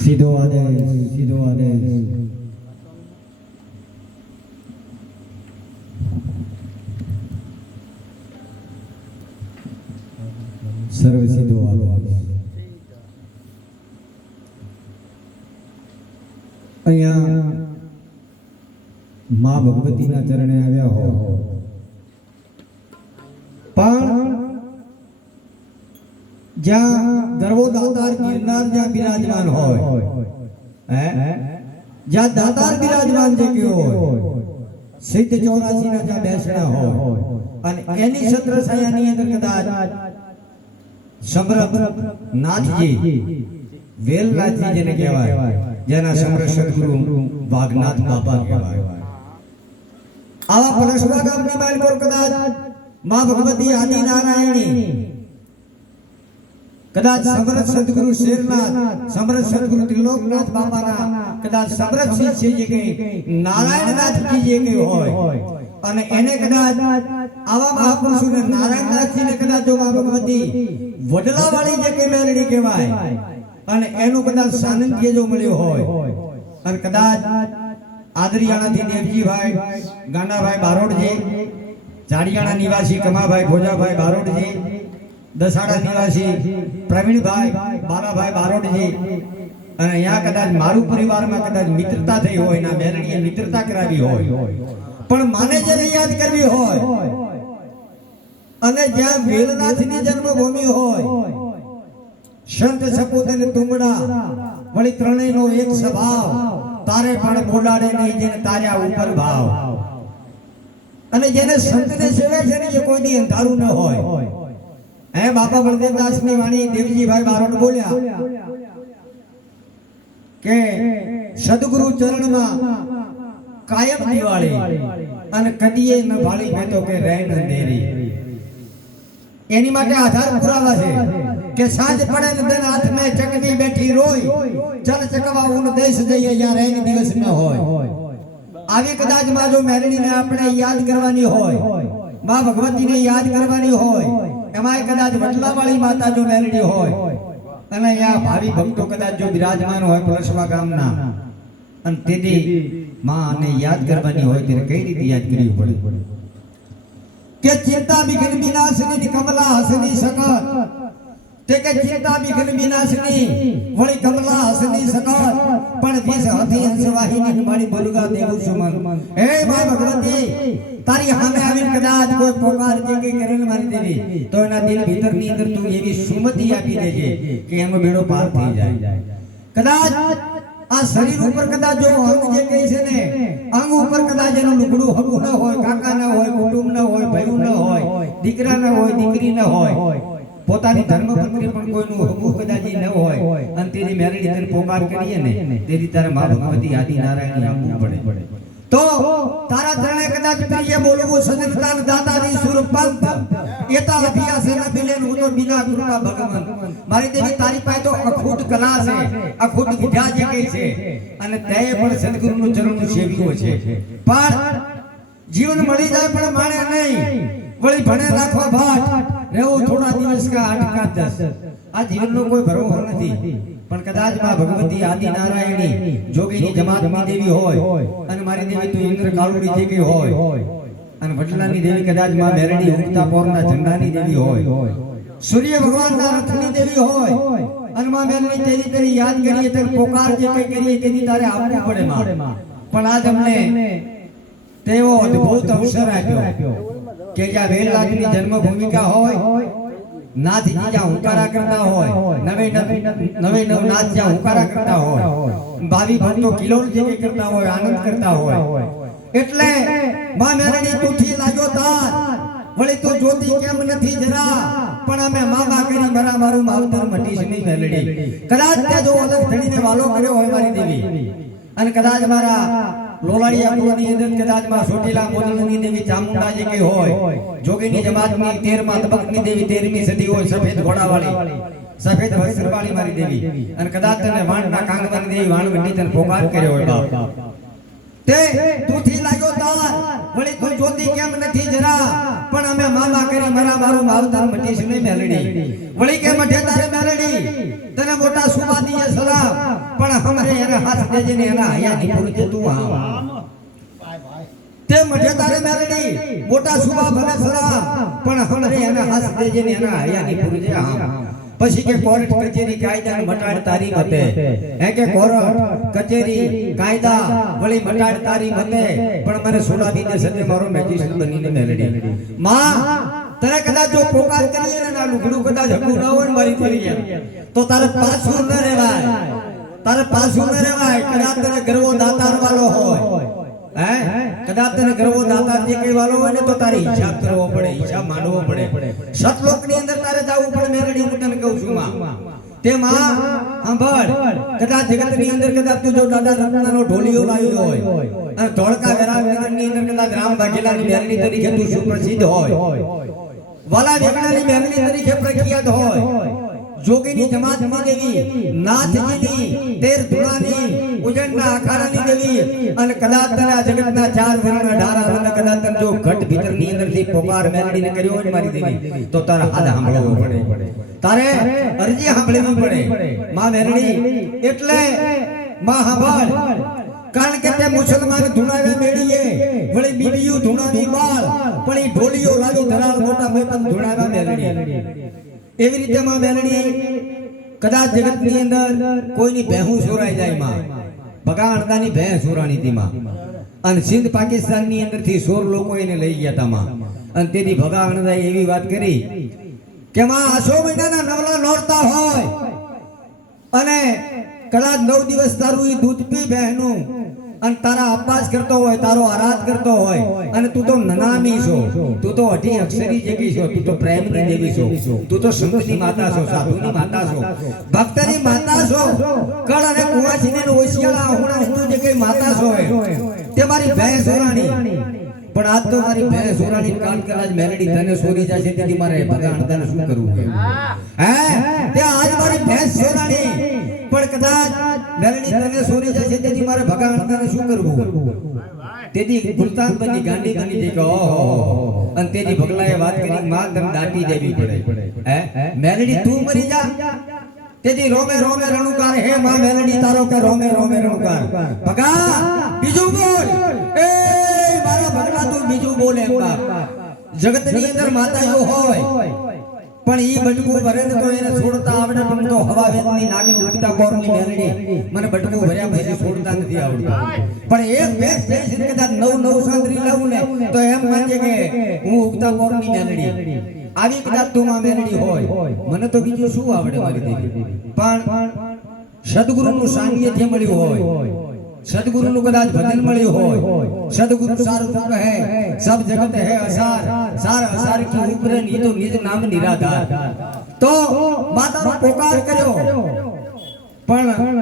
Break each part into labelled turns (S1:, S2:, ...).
S1: સીધો આદેશ સીધો આદેશ સર્વ સીધો આદેશ અહીંયા મા ભગવતીના ચરણે આવ્યા હો. પણ જ્યાં ગરવો દાતાર ગિરનાર જ્યાં બિરાજમાન હોય હે જ્યાં દાતાર બિરાજમાન જે કે હોય સિદ્ધ ચોરાસી ના જ્યાં બેસણા હોય અને એની છત્ર છાયાની અંદર કદાચ સમરથ નાથજી વેલનાથજી જેને કહેવાય જેના સમરથ સદગુરુ વાઘનાથ બાપા કહેવાય આવા પલસવા ગામની બાળકો કદાચમાં ભગવતી આદિ નારાયણી કદાચ સમરથ સદગુરુ શેરનાથ સમરથ સદગુરુ ત્રિલોકનાથ બાપાના, કદાચ સમરથ શિષ્ય જે કઈ નારાયણનાથજી જે કઈ હોય, અને એને કદાચ આવા મહાપુરુષોને નારાયણનાથજીને કદાચ જો મા ભગવતી વડલાવાળી જે કઈ મેલડી કહેવાય, અને એનું કદાચ સાનિધ્ય જો મળ્યું હોય, અને કદાચ આદરિયાણાથી દેવજીભાઈ, ગાંડાભાઈ બારોડજી, જાડિયાણા નિવાસી કમાભાઈ ભોજાભાઈ બારોડજી દસાડા નિવાસી પ્રવીણભાઈ, બાલાભાઈ બારોડજી. અને અહીંયા કદાચ મારું પરિવારમાં કદાચ મિત્રતા થઈ હોય ના બેરણીએ મિત્રતા કરાવી હોય. પણ માને જેને યાદ કરવી હોય, અને જ્યાં વેલનાથની જન્મભૂમિ હોય, સંત સપૂત અને તુમડા વળી ત્રણેયનો એક સ્વભાવ, તારે પણ બોલાડે નહીં જેને તાર્યા ઉપર ભાવ. અને જેને સંતને સેવે છે ને, એ કોઈની અંધારું ન હોય. હે બાપા બળદેવદાસની વાણી દેવજીભાઈ બારોટ બોલ્યા કે સદગુરુ ચરણમાં કાયમ દિવાળી અને કદીએ ન ભાળી મેં તો કે રહેન અંધેરી એની માટે આધાર પુરાવા છે કે સાંજ પડે ને દિન હાથ મે ચકડી બેઠી રોય ચલ ચકવા ઉન દેશ જઈએ યા ને દિવસ ન હોય. આવી કદાચમાં જો મેરડીને આપણે યાદ કરવાની હોય, માં ભગવતીને યાદ કરવાની હોય એમાં કદાચ વટલાવાળી માતા જો મેરડી હોય. અને અહીંયા ભાવિ ભક્તો કદાચ જો બિરાજમાન હોય પરસવા ગામના, અને તેથી માં અને યાદ કરવાની હોય ત્યારે કઈ રીતે યાદ કરવી પડે? કે ચિંતા વિઘ્ન વિનાશની કમલા હસની સકત તે કે ચિંતા વિઘ્ન વિનાશની, વળી કમલા હસની સકળ પણ વિષ હથી હંસવાહિની મારી દુર્ગા દેવું સુમન હે મા ભગવતી, તારી સામે આવીને કદાચ કોઈ પોકાર કે કે કરેલ મારી દેવી, તો એના દિલ ભીતરની અંદર તું એવી સુમતિ આપી દેજે કે એનો બેડો પાર થઈ જાય. કદાચ આ શરીર ઉપર કદાચ જો અંગ જે કહે છે ને, અંગ ઉપર કદાચ એનું લુગડું હગું ન હોય, કાકા ન હોય, કુટુંબ ન હોય ભાઈ ન હોય, દીકરા ન હોય, દીકરી ન હોય પોતાની ધર્મપત્ની પણ કોઈનું હગું કદાચ ન હોય અને તેની મેરડી તને પોકાર કરીએ ને તેથી તારે મા ભગવતી આદિ નારાયણ આપવું પડે. તો તારા ચરણે કદાચ પ્રિય બોલવું સદનતાન દાતાજી સુરપંથ એતા અભિયાસ ન બિલેન હું તો બિના ગુરુના ભગવાન. મારી દેવી તારી પાસે તો અખૂટ કલા છે અખૂટ વિદ્યા જે કહે છે અને તે પણ સદગુરુનું ચરણનું સેવ્યો છે. પણ જીવન મળી જાય પણ માણે નહીં. વળી ભણે રાખવા ભાટ રહેવું થોડા દિવસ કા આઠ દસ આ જીવનનો કોઈ ભરોસો નથી. પણ કદાચમાં ભગવતી આદિ નારાયણી જોગીની જમાતની દેવી હોય અને મારી દેવી તો ઇન્દ્ર કાળુડી કઈ હોય. અને વડલાની દેવી કદાચમાં બેરડી ઉગતા પોરના ઝંડાની દેવી હોય. સૂર્ય ભગવાનના રથની દેવી હોય. અને માં બેરડી તેની તેની યાદ કરીએ તે પોકાર જે કઈ કરીએ તેની તારે આપવું પડે માં. પણ આજ અમને તેવો અદ્ભુત અવસર આપ્યો. કે જ્યાં વેલનાથની જન્મભૂમિકા હોય નાથજી જ્યાં હુંકારા કરતા હોય નવે નવ- નવે નાથ જ્યાં હુંકારા કરતા હોય ભાવિ ભક્તો કિલોલ જેવી કરતા હોય આનંદ કરતા હોય. એટલે મા મેરણી તુઠી લાગ્યો તાર. વળી તો જ્યોતિ કેમ નથી જરા પણ અમે મામા કરી મારા મારું માવતર મટીશ નહીં મેલડી. કદાચ તે જો અલગ થઈને વાલો કર્યો હોય મારી દેવી. અને કદાચ મારા લોલાડિયા કુળની અંદર કદાચમાં સોટીલા મોદલની દેવી ચામુંડા કઈ હોય, જોગીની જમાતની તેરમા તબકની દેવી તેરમી સદી હોય સફેદ ઘોડાવાળી, સફેદ વસ્ત્રવાળી મારી દેવી. અને કદાચ તને વાણના કાંગવાની દેવી વાણ વંડી તને પોકાર કર્યો હોય બાપ. તે તુથી લાગ્યો તાર. વળી તું જોતી કેમ નથી જરા, પણ અમે મામા કરી મારા મારું માવતર મટીશ ને મેલડી. વળી કે મઠે તારે મેલડી? તને મોટા સુબાદીએ સલામ, પણ હમરે એને હાથ દેજે ને એના હયા ની પૂરી તું આ તે મઠે તારે મેલડી? મોટા સુબા ભલે સલામ, પણ હમરે એને હાથ દેજે ને એના હૈયા ની પૂરી આમ. પછી કે કોર્ટ કચેરી કાયદા મટાડ તારી મતે હે કે કોર્ટ કચેરી કાયદા વળી મટાડ તારી મતે પણ મને સોડાવી દે સદે મારો મેજિસ્ટ્રેટ બનીને મેલડી. માં, તને કદાચ જો પોકાર કરીએ ને ના લુગડું કદાચ હકું ન હોય મારી ફરી ગયા તો તારે પાછું ન રહેવાય. તારે પાછું ન રહેવાય. કદાચ તને ગર્વો દાતાર વાળો હોય. હે? કદાચ તને ગર્વો દાતાર જે કઈ વાળો હોય ને તો તારી હિસાબ કરવો પડે. હિસાબ માનવો પડે. સતલોકની અંદર જવું પડે મેરડી હું તને કહું છું માં. તે માં સાંભળ કદાચ જગતની અંદર કદાચ તું જો દાદા રત્નનો ઢોલિયો લાવ્યો હોય અને ધોળકા ગરાગનગરની અંદર કદાચ રામ વાઘેલા ની મેલડી તરીકે તું સુપ્રસિદ્ધ હોય, વાલા વેગણા ની મેલડી તરીકે પ્રખ્યાત હોય, જોગીની જમાતની દેવી નાથજીની તેર ધુણાની દેવી અને કદાચ તને આ જગતના ચાર વર્ણ ઢારા વર્ણ કદાચ તને જો ઘટ ભીતરની અંદરથી પોકાર મેલડીને કર્યો હોય મારી દેવી, તો તારા હાથ સાંભળવો પડે. તારે અરજી સાંભળવી પડે. માં મેલડી, એટલે માં સાંભળ કારણ કે તે મુસલમાન ધુણાવે મેળીએ. વળી બીડીયું ધુણાવી બાળ, પણ ઈ ઢોલીઓ લાવી ધરાળ મોટા મેતમ ધુણાવા મેલડી એવી રીતે માં બેલડી કદાચ જગતની અંદર કોઈની ભેહું સોરાઈ જાય માં. ભગા અણદાની ભેહ સોરાણી હતી અને સિંધ પાકિસ્તાનની અંદરથી સોર લોકો એને લઈ ગયા તામાં. અને તેથી ભગા અણદાએ એવી વાત કરી કે માં આસો મહિનાના નવલા નોરતા હોય. અને કદાચ નવ દિવસ તારું એ દૂધ પી બહેનું અને તારા અપવાસ કરતો હોય, તારો આરાધ કરતો હોય, અને તું તો નનામી છો. તું તો અઢી અક્ષરી જેવી છો, તું તો પ્રેમની દેવી છો. તું તો સંતની માતા છો, સાધુની માતા છો. ભક્તની માતા છો. કળ અને કુવાસીને ઓશિયાળા હોણા હું જે કઈ માતા છો તે મારી ભેંસ સોરાણી પણ આજ તો મારી ભેંસ સોરાની કાન કરાજ મેલડી તને સોરી જશે તેથી મારે ભગવાન તને શું કરવું? હે? કદાચ તને સોરી જશે તેથી મારે ભગવાન તને શું કરવું? તેથી ગુલતાન બની ગાંડી બની દે કે ઓહો અને તેથી ભગલાએ વાત કરી માં તને દાટી દેવી પડે. હે? મેલડી, તું મરી જા. તેથી રોમે રોમે, રણુકાર. હે માં મેલડી, તારો કે રોમે રોમે, રણુકાર. ભગા, બીજું બોલ. એ, મારા ભગલા, તું બીજું બોલ બાપ. જગતની અંદર માતા માતાઓ હોય. પણ ઈ બટકું ભરે તો એને છોડતા આવડે, પણ તો હવા વેદની નાગણી ઉગતા કોરની મેલડી મને બટકું ભર્યા પછી છોડતા નથી આવડતું. પણ એક ભેંસ ભેંસ કદાચ નવ નવ સાંદરી લાવું ને, તો એમ માનજે કે હું ઉગતા કોરની મેલડી આવી કદાચ તું માં મેલડી હોય, મને તો બીજું શું આવડે મારી દીકરી? પણ સદગુરુનું સાનિધ્ય મળ્યું હોય સદગુરુનું કદાચ ભજન મળ્યું હોય સદગુરુ સારું રૂપ હે સબ જગત હે અસાર સાર અસાર કી ઉપરની તો નિજ નામ નિરાધાર તો માતાનો પોકાર કર્યો પણ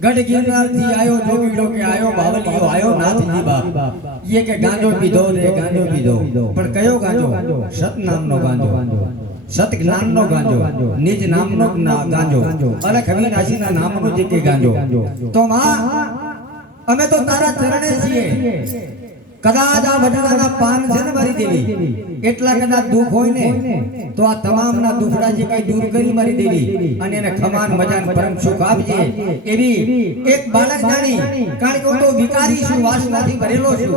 S1: ગઢ ગિરનારથી આયો જોગીડો કે આયો બાવલીઓ આયો નાથજી બાપ ये કે ગાંજો પીધો રે ગાંજો પીધો પણ કયો ગાંજો સત નામનો ગાંજો સત જ્ઞાનનો ગાંજો નિજ નામનો ના ગાંજો અલખ અવિનાશીના નામનો જે કે ગાંજો તો માં અમે તો તારા ચરણે છીએ. કદાચ આ વડલાના પાન છે ને મારી દેવી. એટલા કદાચ દુઃખ હોય ને, તો આ તમામના દુખડા જે કઈ દૂર કરી મારી દેવી અને એને ખમાન, મજાન, પરમ સુખ આપજે. એવી એક બાળક જાણી, કારણ કે હું તો વિકારી છું, વાસનાથી ભરેલો છું.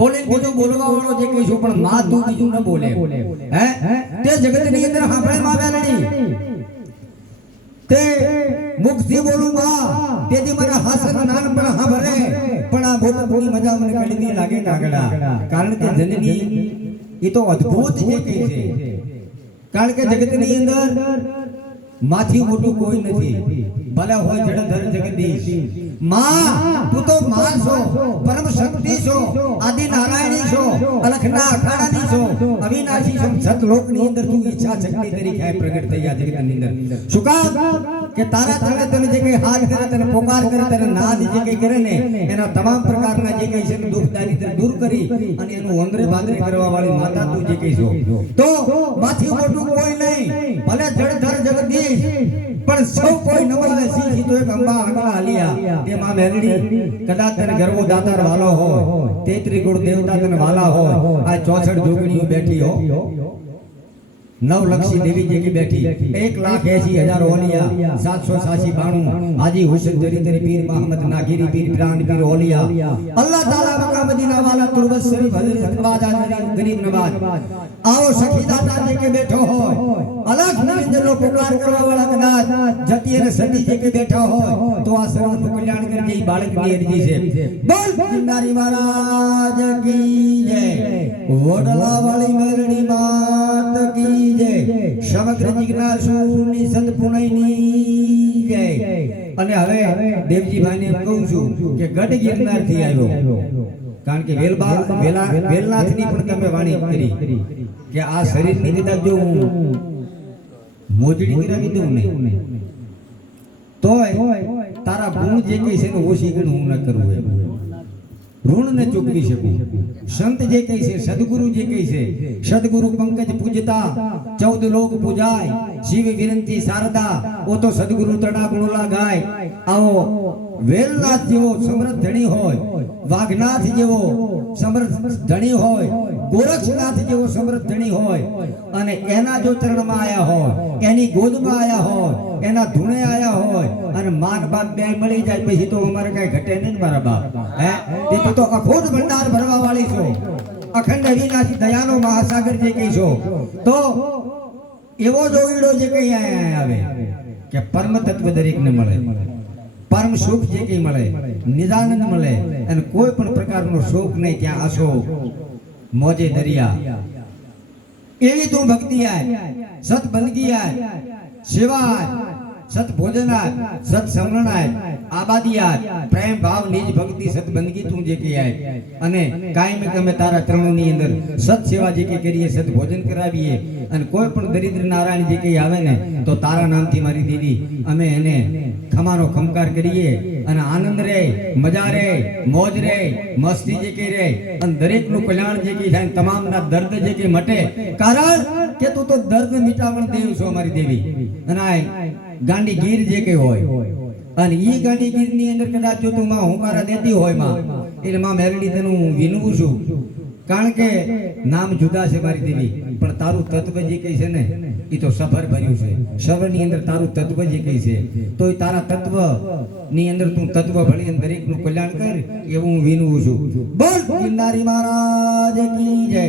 S1: બોલે બીજું બોલવા વાળો જે છું પણ માં તું બીજું ન બોલે. હે? તે જગતની અંદર સાંભળે માં નહીં તે મુખથી બોલું માં તેથી મારા હસન નાન પણ હભરે પણ આ થોડી મજા મને કડવી લાગે કાગડા. કારણ કે જનની એ તો અદ્ભુત જે કહે છે. કારણ કે જગતની અંદર માથી મોટું કોઈ નથી. ભલે હોય જડધર જગદીશ. માં તું તો માં છો પરમ શક્તિ છો આદિ નારાયણી છો અલખના અખાડાની છો અવિનાશી છો સતલોકની અંદર તું ઈચ્છા શક્તિ તરીકે આ પ્રગટ થઈ આ જગતની અંદર. શું કામ? કે તારા તને તને જે કઈ હાથ કરે તને પોકાર કરે તને નાદ જે કઈ કરે ને એના તમામ પ્રકારના જે કઈ છે દુઃખ દારિદ્ર દૂર કરી અને એનું વંદરે ભાદરે કરવા વાળી માતા તું જે કઈ છો. તો માથી મોટું કોઈ નહીં. ભલે જળધર જગદીશ પણ સૌ કોઈ નમસ્તે શીખી તો એક અંબા આંગળા હાલ્યા તે માં મેલડી કદાચ તને ગરવો દાતાર વાલો હોય, તેત્રી ગુણ દેવતા તને વાલા હોય, આ ચોસઠ જોગણીઓ બેઠી હો. નવલક્ષી દેવી જેવી બેઠી. એક લાખ એસી હજાર ઓલિયા, સાતસો સાસી બાણું, હાજી હુસેન દરિદ્રી પીર મહમદ નાગીરી પીર, પ્રાણ પીર ઓલિયા. અલ્લાહ તાલા મકા મદીના વાલા તુરબત શરીફ હજરત અખબાજ ગરીબ નવાજ. આવો સખી દાતા જે કે બેઠો હોય. અલગ નિંદનો પુકાર કરવા વાળા કદાચ જતી અને સતી જે કે બેઠા હોય. તો આ સર્વનું કલ્યાણ કરજે ઈ બાળકની અરજી છે. બોલ ભંડારી મહારાજ કી જય. વડલા વાળી મરણી માત કી જય. સમગ્ર જિજ્ઞાસુની સદપુણ્યની જય. અને હવે દેવજીભાઈને એમ કહું છું કે ગઢ ગિરનારથી આવ્યો. કારણ કે વેલબા વેલા વેલનાથની પણ તમે વાણી કરી. કે આ શરીરની કદાચ જો હું મોજડી કરાવી દઉં ને, તોય તારા ગુણ જે કઈ છે ઓછી ગુણ હું ન કરું એમ. ઋણ ને ચૂકવી શકું. સંત જે કહે છે, સદગુરુ જે કહે છે, સદગુરુ પંકજ પૂજતા, ચૌદ લોક પૂજાય, શિવ વિરંતી શારદા, ઓ તો સદગુરુ તડા ગુણોલા ગાય આવો વેલનાથ જેવો સમૃદ્ધ ધણી હોય, વાઘનાથ જેવો સમૃદ્ધ ધણી હોય ગોરક્ષનાથ જેવો સમૃદ્ધ હોય અને એના જો ચરણમાં આયા હોય, એની ગોદમાં આયા હોય, એના ધૂણે આયા હોય અને માન બાપ બે મળી જાય, પછી તો અમારે કઈ ઘટે નહીં મારા બાપ. હે? તેથી તો અખોટ ભંડાર ભરવા વાળી છો. અખંડ અવિનાશી દયાનો મહાસાગર જે કહી છો, તો એવો જોઈડો જે કઈ આયા આવે કે પરમ તત્વ દરેકને મળે, પરમ સુખ જે કઈ મળે, નિદાનંદ મળે, અને કોઈ પણ પ્રકારનો શોક નહીં, ત્યાં આશો મોજે દરિયા। એવી તું ભક્તિ આય, સત બંદગી આય, સેવા આય, સત ભોજન આય, સત સમરણ આય આબાદી આ પ્રેમ ભાવ નિજ ભક્તિ સતબંદગી તું જે કે આય અને કાયમ તમે તારા ચરણોની અંદર સત સેવા જે કે કરીએ સત ભોજન કરાવીએ અને કોઈ પણ દરિદ્ર નારાયણ જે કઈ આવે ને, તો તારા નામથી મારી દેવી. અમે એને ખમાનો ખમકાર કરીએ અને આનંદ રહે મજા રહે મોજ રહે મસ્તી જે કઈ રહે અને દરેકનું કલ્યાણ જે કઈ થાય, તમામના દર્દ જે કઈ મટે, કારણ કે તું તો દર્દ મિટાવણ દેવ છો અમારી દેવી. અને આ ગાંડી ગીર જે કઈ હોય અને ઈ ગાડી ગીરની અંદર કદાચ જો તું માં હુંકારા દેતી હોયમાં, એટલે માં મેરડી તેનું હું વિનવું છું. કારણ કે નામ જુદા છે મારી દેવી પણ તારું તત્વ જે કહી છે ને એ તો સફર ભર્યું છે. સફરની અંદર તારું તત્વ જે કહી છે તો એ તારા તત્વની અંદર તું તત્વ ભણી અને દરેકનું કલ્યાણ કર, એવું હું વિનવું છું. બોલ ગિરનારી મહારાજ કી જય.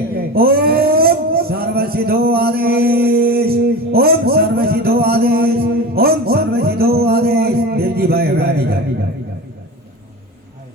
S1: ઓમ સર્વ સિદ્ધો આદેશ. ઓમ સર્વ સિદ્ધો આદેશ. ઓમ સર્વ સિદ્ધો આદેશ. દેવજીભાઈ હવે આવી જાય